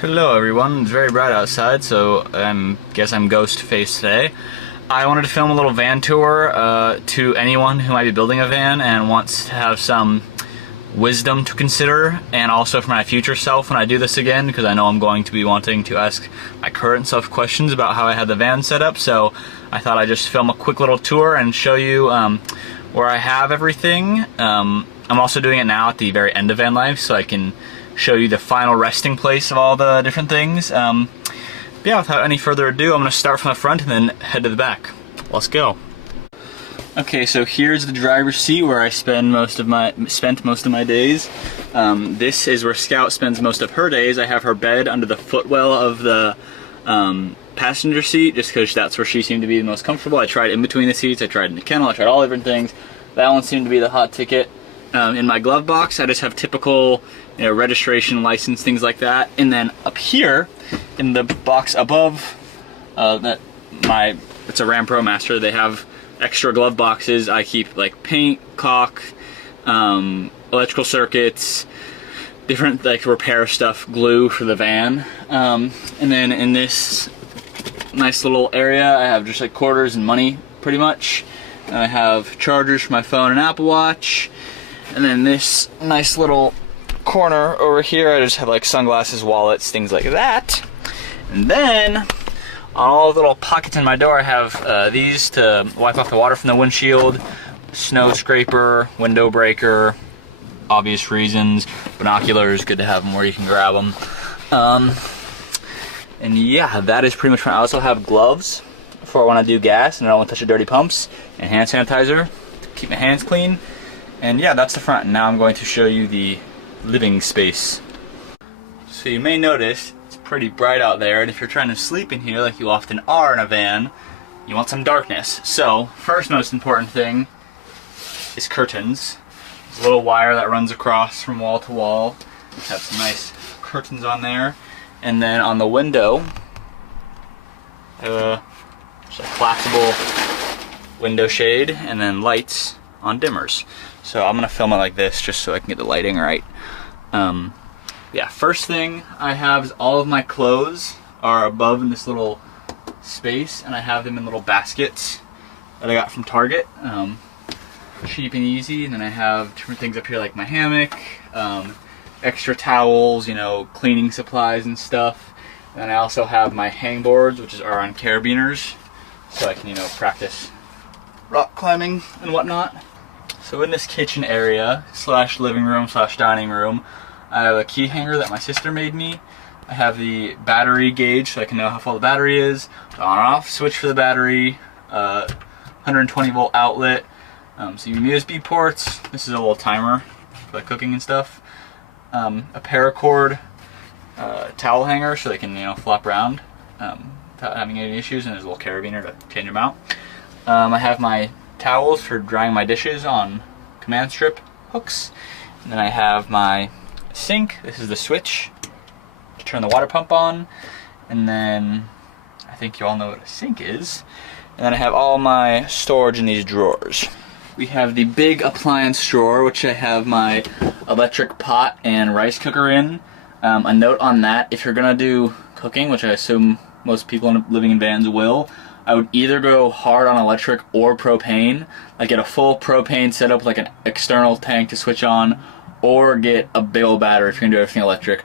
Hello everyone, it's very bright outside, so I guess I'm ghost faced today. I wanted to film a little van tour to anyone who might be building a van and wants to have some wisdom to consider, and also for my future self when I do this again, because I know I'm going to be wanting to ask my current self questions about how I had the van set up. So I thought I'd just film a quick little tour and show you where I have everything. I'm also doing it now at the very end of van life, so I can show you the final resting place of all the different things. Yeah, without any further ado, I'm going to start from the front and then head to the back. Let's go. Okay, so here's the driver's seat where I spent most of my days. This is where Scout spends most of her days. I have her bed under the footwell of the passenger seat, just because that's where she seemed to be the most comfortable. I tried in between the seats, I tried in the kennel, I tried all different things. That one seemed to be the hot ticket. In my glove box, I just have typical, registration, license, things like that. And then up here, in the box above, it's a Ram Promaster. They have extra glove boxes. I keep like paint, caulk, electrical circuits, different like repair stuff, glue for the van. And then in this nice little area, I have just like quarters and money, pretty much. And I have chargers for my phone and Apple Watch. And then this nice little corner over here, I just have like sunglasses, wallets, things like that. And then on all the little pockets in my door, I have these to wipe off the water from the windshield, snow scraper, window breaker, obvious reasons, binoculars, good to have them where you can grab them. And yeah, that is pretty much fine. I also have gloves for when I do gas and I don't want to touch the dirty pumps, and hand sanitizer to keep my hands clean. And yeah, that's the front. Now I'm going to show you the living space. So you may notice it's pretty bright out there, and if you're trying to sleep in here like you often are in a van, you want some darkness. So first most important thing is curtains. There's a little wire that runs across from wall to wall. Have some nice curtains on there. And then on the window, just a collapsible window shade, and then lights on dimmers. So I'm gonna film it like this just so I can get the lighting right. Yeah, first thing I have is all of my clothes are above in this little space, and I have them in little baskets that I got from Target. Cheap and easy. And then I have different things up here like my hammock, extra towels, cleaning supplies and stuff. And I also have my hangboards, which are on carabiners, so I can, practice rock climbing and whatnot. So in this kitchen area slash living room slash dining room, I have a key hanger that my sister made me. I have the battery gauge so I can know how full the battery is, the on and off switch for the battery, 120 volt outlet, some USB ports. This is a little timer for like cooking and stuff. A paracord towel hanger so they can flop around without having any issues, and there's a little carabiner to change them out. I have my towels for drying my dishes on command strip hooks. And then I have my sink. This is the switch to turn the water pump on. And then I think you all know what a sink is. And then I have all my storage in these drawers. We have the big appliance drawer, which I have my electric pot and rice cooker in. A note on that, if you're gonna do cooking, which I assume most people living in vans will, I would either go hard on electric or propane, like get a full propane setup, like an external tank to switch on, or get a big old battery if you're gonna do everything electric.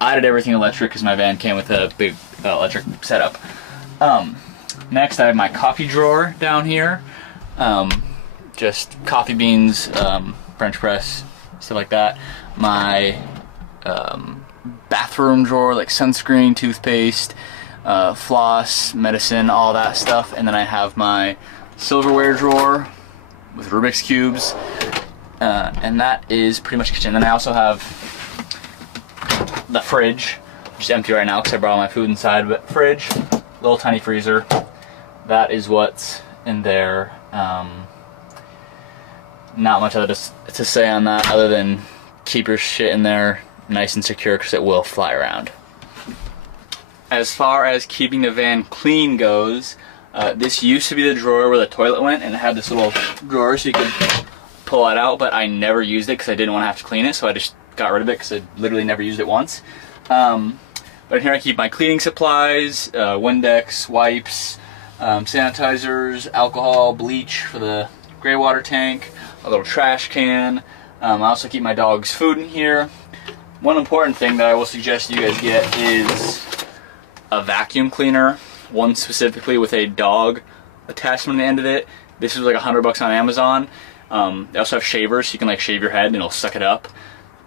I did everything electric because my van came with a big electric setup. Next, I have my coffee drawer down here. Just coffee beans, French press, stuff like that. My bathroom drawer, like sunscreen, toothpaste, floss, medicine, all that stuff. And then I have my silverware drawer with Rubik's cubes, and that is pretty much kitchen. And then I also have the fridge, which is empty right now because I brought all my food inside, but fridge, little tiny freezer, that is what's in there. Not much other to say on that other than keep your shit in there nice and secure because it will fly around. As far as keeping the van clean goes, this used to be the drawer where the toilet went, and it had this little drawer so you could pull it out, but I never used it because I didn't want to have to clean it, so I just got rid of it because I literally never used it once. But in here I keep my cleaning supplies, Windex, wipes, sanitizers, alcohol, bleach for the gray water tank, a little trash can. I also keep my dog's food in here. One important thing that I will suggest you guys get is a vacuum cleaner, one specifically with a dog attachment at the end of it. This is like $100 on Amazon. They also have shavers, so you can like shave your head and it'll suck it up.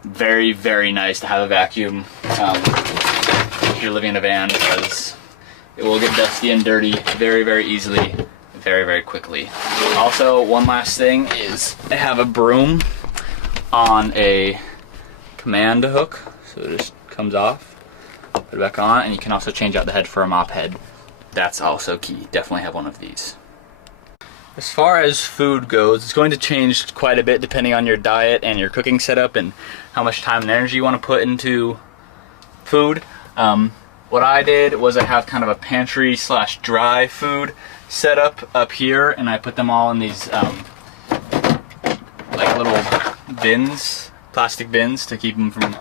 Very, very nice to have a vacuum if you're living in a van, because it will get dusty and dirty very, very easily, very, very quickly. Also, one last thing is I have a broom on a command hook, so it just comes off, put it back on, and you can also change out the head for a mop head. That's also key. Definitely have one of these. As far as food goes, it's going to change quite a bit depending on your diet and your cooking setup and how much time and energy you want to put into food. What I did was I have kind of a pantry slash dry food setup up here, and I put them all in these like little bins, plastic bins, to keep them from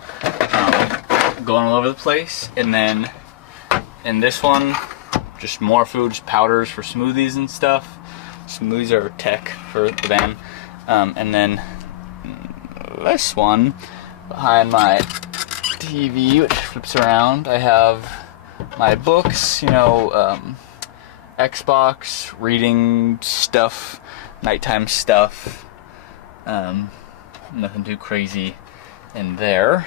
going all over the place. And then in this one, just more food, just powders for smoothies and stuff. Smoothies are tech for the van. And then this one behind my TV, which flips around, I have my books, you know, Xbox, reading stuff, nighttime stuff. Nothing too crazy in there.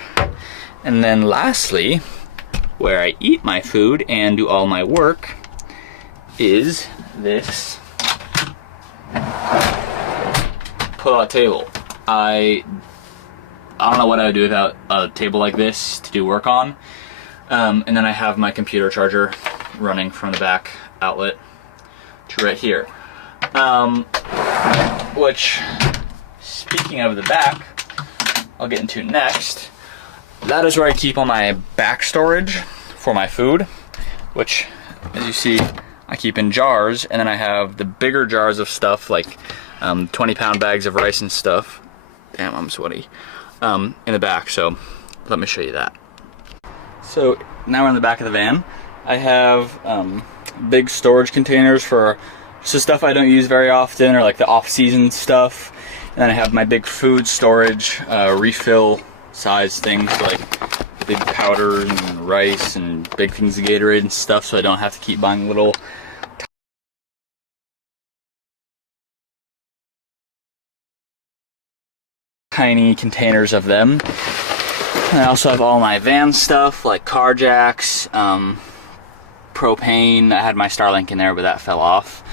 And then lastly, where I eat my food and do all my work, is this pull-out table. I don't know what I would do without a table like this to do work on. And then I have my computer charger running from the back outlet to right here. Which, speaking of the back, I'll get into next. That is where I keep all my back storage for my food, which, as you see, I keep in jars, and then I have the bigger jars of stuff like 20-pound bags of rice and stuff. Damn, I'm sweaty. In the back, so let me show you that. So now we're in the back of the van. I have big storage containers for just the stuff I don't use very often, or like the off-season stuff. And then I have my big food storage, refill size things like big powders and rice and big things of Gatorade and stuff, so I don't have to keep buying little tiny containers of them. And I also have all my van stuff like car jacks, propane. I had my Starlink in there, but that fell off.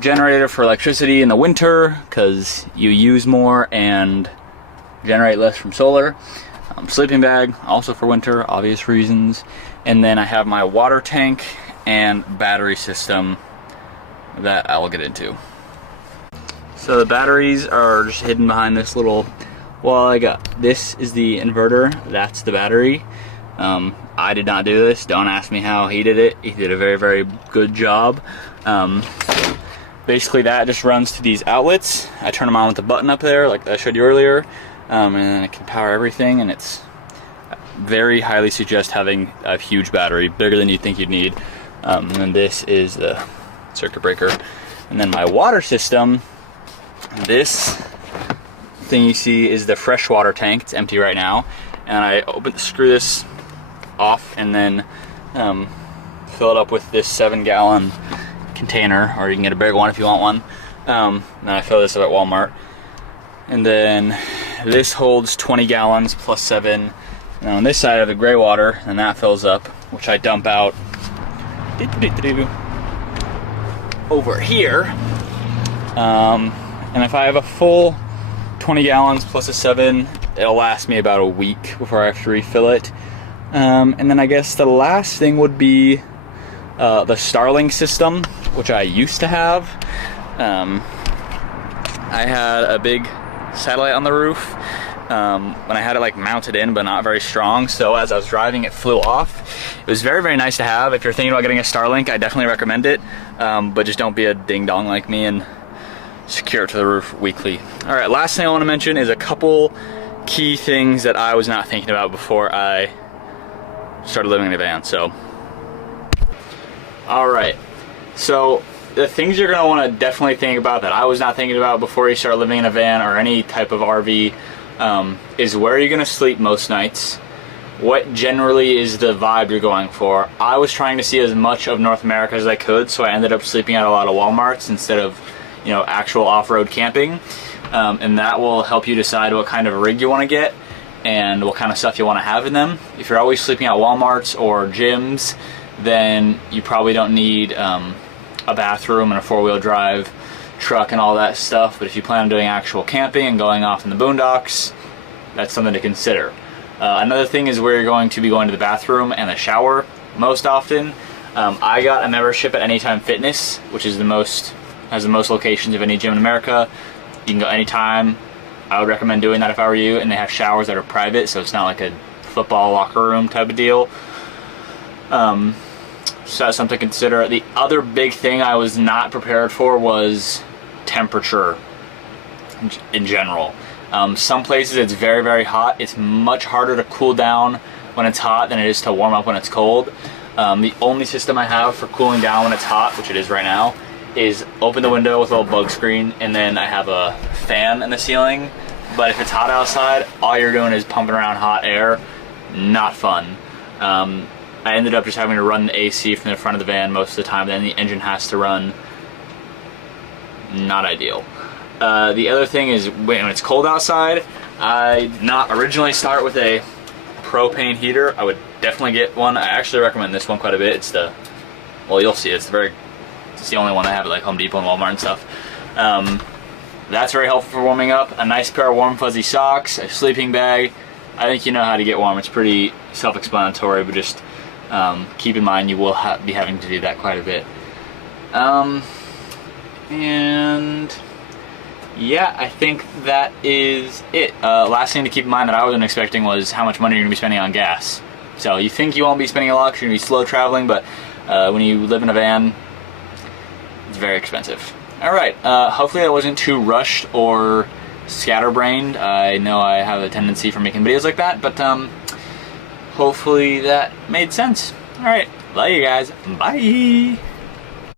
Generator for electricity in the winter because you use more and generate less from solar. Sleeping bag also for winter, obvious reasons. And then I have my water tank and battery system that I will get into. So the batteries are just hidden behind this little wall I got. This is the inverter, that's the battery. I did not do this, don't ask me how he did it. He did a very, very good job. Basically that just runs to these outlets. I turn them on with the button up there like I showed you earlier, and then it can power everything, and it's very highly suggest having a huge battery, bigger than you think you'd need. And then this is the circuit breaker. And then my water system, this thing you see is the fresh water tank. It's empty right now. And I screw this off and then fill it up with this 7-gallon container, or you can get a bigger one if you want one. Then I fill this up at Walmart. And then this holds 20 gallons plus 7. And on this side I have the gray water, and that fills up, which I dump out over here. And if I have a full 20 gallons plus a 7, it'll last me about a week before I have to refill it. And then I guess the last thing would be the Starlink system, which I used to have. I had a big satellite on the roof when I had it like mounted in, but not very strong, so as I was driving it flew off. It was very, very nice to have. If you're thinking about getting a Starlink, I definitely recommend it, but just don't be a ding-dong like me and secure it to the roof weekly. Alright, last thing I want to mention is a couple key things that I was not thinking about before I started living in a van. So, all right. So the things you're gonna want to definitely think about that I was not thinking about before you start living in a van or any type of RV is where you're gonna sleep most nights. What generally is the vibe you're going for? I was trying to see as much of North America as I could, so I ended up sleeping at a lot of Walmarts instead of, you know, actual off-road camping. And that will help you decide what kind of rig you want to get and what kind of stuff you want to have in them. If you're always sleeping at Walmarts or gyms, then you probably don't need a bathroom and a four-wheel drive truck and all that stuff. But if you plan on doing actual camping and going off in the boondocks, that's something to consider. Another thing is where you're going to be going to the bathroom and the shower most often. I got a membership at Anytime Fitness, which is has the most locations of any gym in America. You can go anytime. I would recommend doing that if I were you, and they have showers that are private, so it's not like a football locker room type of deal. So that's something to consider. The other big thing I was not prepared for was temperature in general. Some places it's very, very hot. It's much harder to cool down when it's hot than it is to warm up when it's cold. The only system I have for cooling down when it's hot, which it is right now, is open the window with a little bug screen, and then I have a fan in the ceiling. But if it's hot outside, all you're doing is pumping around hot air. Not fun. I ended up just having to run the AC from the front of the van most of the time, then the engine has to run. Not ideal. The other thing is when it's cold outside, I did not originally start with a propane heater. I would definitely get one. I actually recommend this one quite a bit. It's the, well, you'll see, it's the only one I have at like Home Depot and Walmart and stuff. That's very helpful for warming up. A nice pair of warm fuzzy socks, a sleeping bag. I think you know how to get warm. It's pretty self-explanatory, but just keep in mind you will be having to do that quite a bit. And yeah, I think that is it. Last thing to keep in mind that I wasn't expecting was how much money you're going to be spending on gas. So you think you won't be spending a lot because you're going to be slow traveling, but when you live in a van, it's very expensive. Alright, hopefully that wasn't too rushed or scatterbrained. I know I have a tendency for making videos like that, but hopefully that made sense. Alright, love you guys. Bye!